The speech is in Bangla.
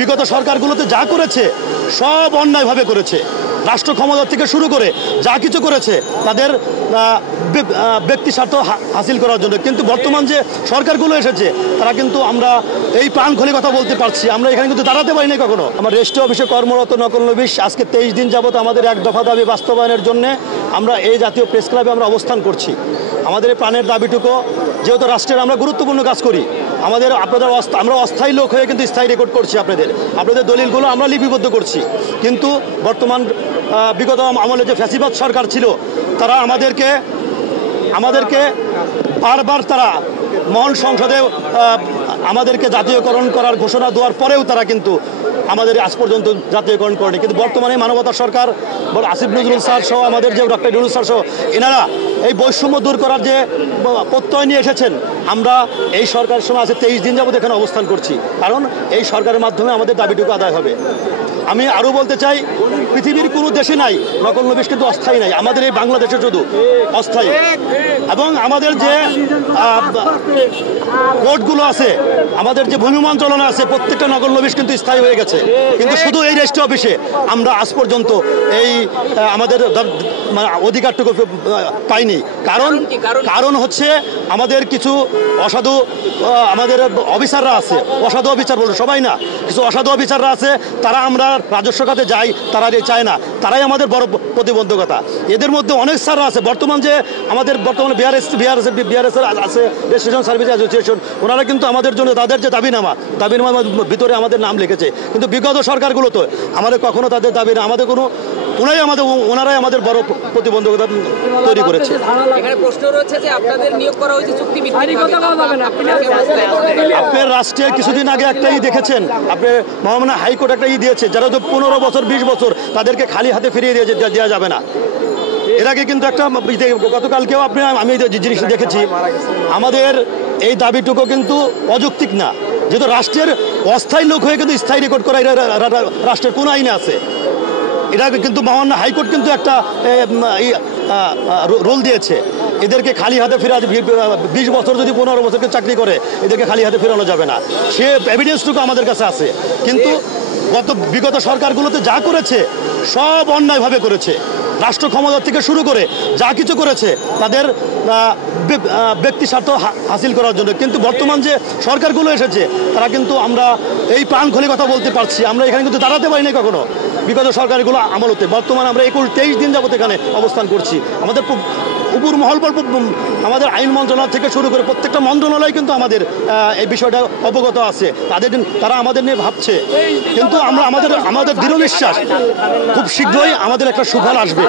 বিগত সরকারগুলোতে যা করেছে সব অন্যায়ভাবে করেছে। রাষ্ট্র ক্ষমতা থেকে শুরু করে যা কিছু করেছে তাদের ব্যক্তি স্বার্থ হাসিল করার জন্য। কিন্তু বর্তমান যে সরকারগুলো এসেছে তারা কিন্তু আমরা এই প্রাণ খুলে কথা বলতে পারছি, আমরা এখানে কিন্তু দাঁড়াতে পারিনি কখনো। আমার রেজিস্ট্রি অফিসে কর্মরত নকল নবিশ আজকে 23 দিন যাবত আমাদের এক দফা দাবি বাস্তবায়নের জন্য আমরা এই জাতীয় প্রেস ক্লাবে আমরা অবস্থান করছি। আমাদের এই প্রাণের দাবিটুকু, যেহেতু রাষ্ট্রের আমরা গুরুত্বপূর্ণ কাজ করি, আমাদের আপনাদের আমরা অস্থায়ী লোক হয়ে কিন্তু স্থায়ী রেকর্ড করছি। আপনাদের দলিলগুলো আমরা লিপিবদ্ধ করছি। কিন্তু বর্তমান বিগত আমলে যে ফ্যাসিবাদ সরকার ছিল তারা আমাদেরকে বারবার তারা মহান সংসদে আমাদেরকে জাতীয়করণ করার ঘোষণা দেওয়ার পরেও তারা কিন্তু আমাদের আজ পর্যন্ত জাতীয়করণ করেনি। কিন্তু বর্তমানে মানবতার সরকার আসিফ নজরুল স্যার সহ আমাদের যে ডক্টর নজরুল স্যার সহ এনারা এই বৈষম্য দূর করার যে প্রত্যয় নিয়ে এসেছেন, আমরা এই সরকারের সময় আছে 23 দিন যাবত এখানে অবস্থান করছি, কারণ এই সরকারের মাধ্যমে আমাদের দাবিটুকু আদায় হবে। আমি আরও বলতে চাই, পৃথিবীর কোনো দেশে নাই নকল নবিশ কিন্তু অস্থায়ী নাই, আমাদের এই বাংলাদেশে শুধু অস্থায়ী। এবং আমাদের যে কোর্টগুলো আছে, আমাদের যে ভূমি মন্ত্রণালয় আছে, প্রত্যেকটা নকল নবিশ কিন্তু স্থায়ী হয়ে গেছে। কিন্তু শুধু এই রেজিস্ট্রি অফিসে আমরা আজ পর্যন্ত এই আমাদের অধিকারটুকু পাইনি। কারণ হচ্ছে আমাদের কিছু অসাধু আমাদের অফিসাররা আছে, অসাধু অফিসার বলতে সবাই না, কিছু অসাধু অফিসাররা আছে, তারা আমরা রাজস্ব খাতে যাই, তারা চায় না, তারাই আমাদের বড় প্রতিবন্ধকতা। এদের মধ্যে অনেক স্যাররা আছে, বর্তমানে বিআরএস আছে, রেজিস্ট্রেশন সার্ভিস অ্যাসোসিয়েশন, ওনারা কিন্তু আমাদের জন্য তাদের যে দাবিনামার ভিতরে আমাদের নাম লিখেছে। কিন্তু বিগত সরকারগুলোতে আমাদের কখনো তাদের দাবি না, ওনারাই আমাদের বড় প্রতিবন্ধকতা তৈরি করেছে। এখানে প্রশ্ন রয়েছে যে আপনাদের নিয়োগ করা হয়েছে চুক্তিভিত্তিক। আপনার রাষ্ট্রে কিছুদিন আগে একটা দেখেছেন, আপনার মহামান্য হাইকোর্ট একটা দিয়েছে, যারা তো 15 বছর 20 বছর তাদেরকে খালি হাতে ফিরিয়ে দেওয়া যাবে না। এর আগে কিন্তু একটা গতকালকেও আমি জিনিসটা দেখেছি। আমাদের এই দাবিটুকু কিন্তু অযৌক্তিক না, যেহেতু রাষ্ট্রের অস্থায়ী লোক হয়ে কিন্তু স্থায়ী রেকর্ড করা রাষ্ট্রের কোন আইনে আছে। এটা কিন্তু মহামান্য হাইকোর্ট কিন্তু একটা রোল দিয়েছে, এদেরকে খালি হাতে ফেরা 20 বছর যদি 15 বছরকে চাকরি করে এদেরকে খালি হাতে ফেরানো যাবে না। সে এভিডেন্সটুকু আমাদের কাছে আছে। কিন্তু বিগত সরকারগুলোতে যা করেছে সব অন্যায়ভাবে করেছে। রাষ্ট্র ক্ষমতা থেকে শুরু করে যা কিছু করেছে তাদের ব্যক্তি স্বার্থ হাসিল করার জন্য। কিন্তু বর্তমান যে সরকারগুলো এসেছে তারা কিন্তু আমরা এই প্রাণ খুলে কথা বলতে পারছি, আমরা এখানে কিন্তু দাঁড়াতে পারিনি কখনো বিগত সরকারগুলো আমলতে। বর্তমানে আমরা 23 দিন যাবত এখানে অবস্থান করছি। আমাদের উপর মহল আমাদের আইন মন্ত্রণালয় থেকে শুরু করে প্রত্যেকটা মন্ত্রণালয় কিন্তু আমাদের এই বিষয়টা অবগত আছে, তারা আমাদের নিয়ে ভাবছে। কিন্তু আমাদের দৃঢ় বিশ্বাস খুব শীঘ্রই আমাদের একটা সুফল আসবে।